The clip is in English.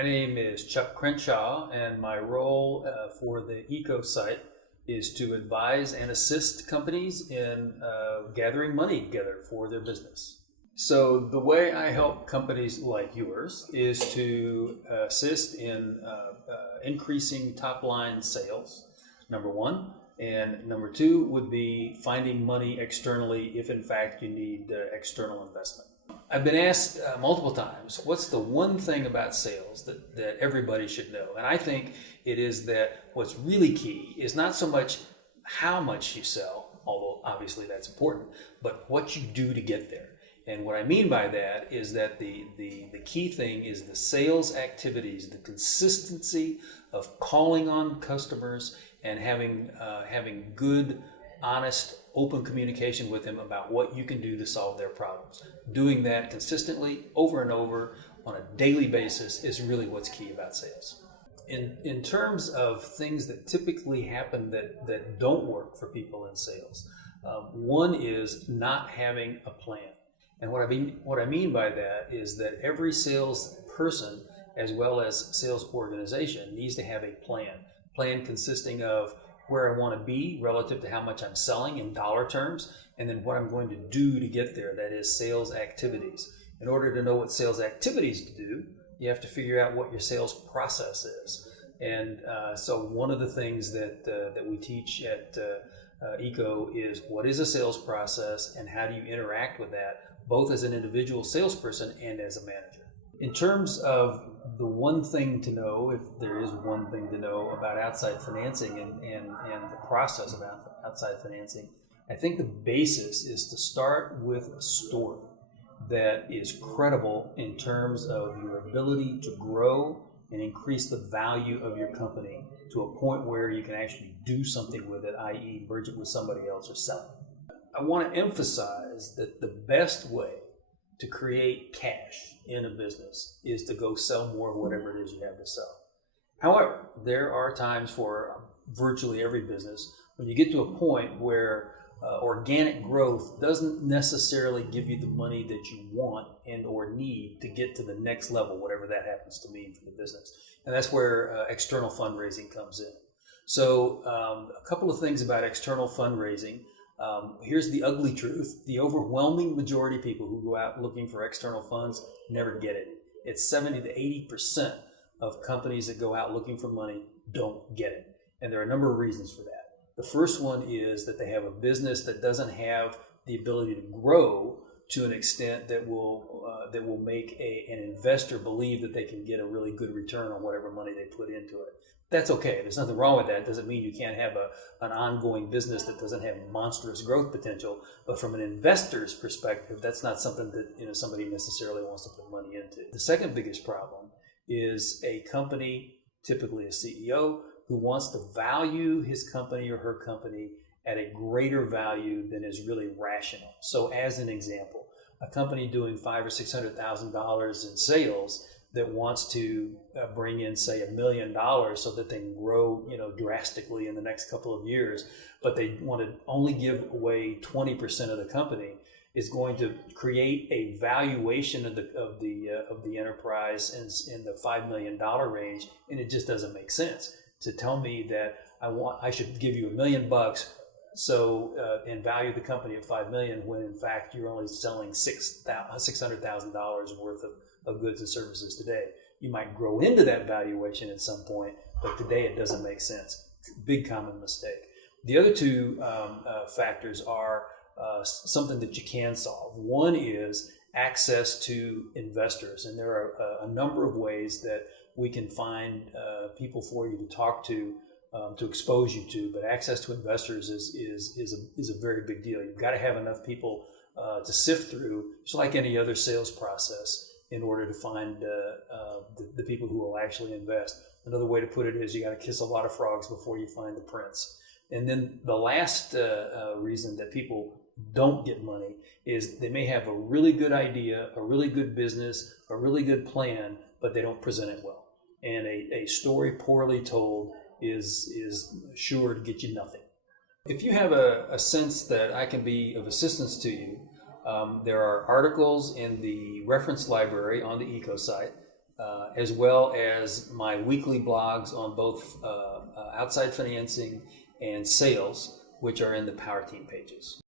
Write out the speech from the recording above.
My name is Chuck Crenshaw, and my role for the Eco site is to advise and assist companies in gathering money together for their business. So the way I help companies like yours is to assist in increasing top-line sales, number one. And number two would be finding money externally if in fact you need external investment. I've been asked multiple times, what's the one thing about sales that everybody should know? And I think it is that what's really key is not so much how much you sell, although obviously that's important, but what you do to get there. And what I mean by that is that the key thing is the sales activities, the consistency of calling on customers and having good, honest, open communication with them about what you can do to solve their problems. Doing that consistently over and over on a daily basis is really what's key about sales. In terms of things that typically happen that don't work for people in sales, one is not having a plan. And what I mean by that is that every salesperson as well as sales organization needs to have a plan. Plan consisting of where I want to be relative to how much I'm selling in dollar terms, and then what I'm going to do to get there, that is sales activities. In order to know what sales activities to do, you have to figure out what your sales process is. And so one of the things that we teach at Eco is what is a sales process and how do you interact with that, both as an individual salesperson and as a manager. In terms of the one thing to know, if there is one thing to know about outside financing and the process of outside financing, I think the basis is to start with a story that is credible in terms of your ability to grow and increase the value of your company to a point where you can actually do something with it, i.e. merge it with somebody else or sell it. I want to emphasize that the best way to create cash in a business is to go sell more of whatever it is you have to sell. However, there are times for virtually every business when you get to a point where organic growth doesn't necessarily give you the money that you want and or need to get to the next level, whatever that happens to mean for the business. And that's where external fundraising comes in. So a couple of things about external fundraising. Here's the ugly truth. The overwhelming majority of people who go out looking for external funds never get it. It's 70 to 80% of companies that go out looking for money don't get it. And there are a number of reasons for that. The first one is that they have a business that doesn't have the ability to grow to an extent that will make an investor believe that they can get a really good return on whatever money they put into it. That's okay. There's nothing wrong with that. It doesn't mean you can't have an ongoing business that doesn't have monstrous growth potential. But from an investor's perspective, that's not something that somebody necessarily wants to put money into. The second biggest problem is a company, typically a CEO, who wants to value his company or her company at a greater value than is really rational. So as an example, a company doing $500,000 or $600,000 in sales that wants to bring in, say, $1 million so that they can grow, drastically in the next couple of years, but they want to only give away 20% of the company, is going to create a valuation of the enterprise in the $5 million range, and it just doesn't make sense to tell me that I should give you $1 million and value the company at $5 million when in fact you're only selling $600,000 worth of goods and services today. You might grow into that valuation at some point, but today it doesn't make sense. Big common mistake. The other two factors are something that you can solve. One is access to investors, and there are a number of ways that we can find people for you to talk to expose you to, but access to investors is a very big deal. You've got to have enough people to sift through, just like any other sales process, in order to find the people who will actually invest. Another way to put it is you got to kiss a lot of frogs before you find the prince. And then the last reason that people don't get money is they may have a really good idea, a really good business, a really good plan, but they don't present it well. And a story poorly told is sure to get you nothing. If you have a sense that I can be of assistance to you, there are articles in the reference library on the Eco site as well as my weekly blogs on both outside financing and sales, which are in the Power Team pages.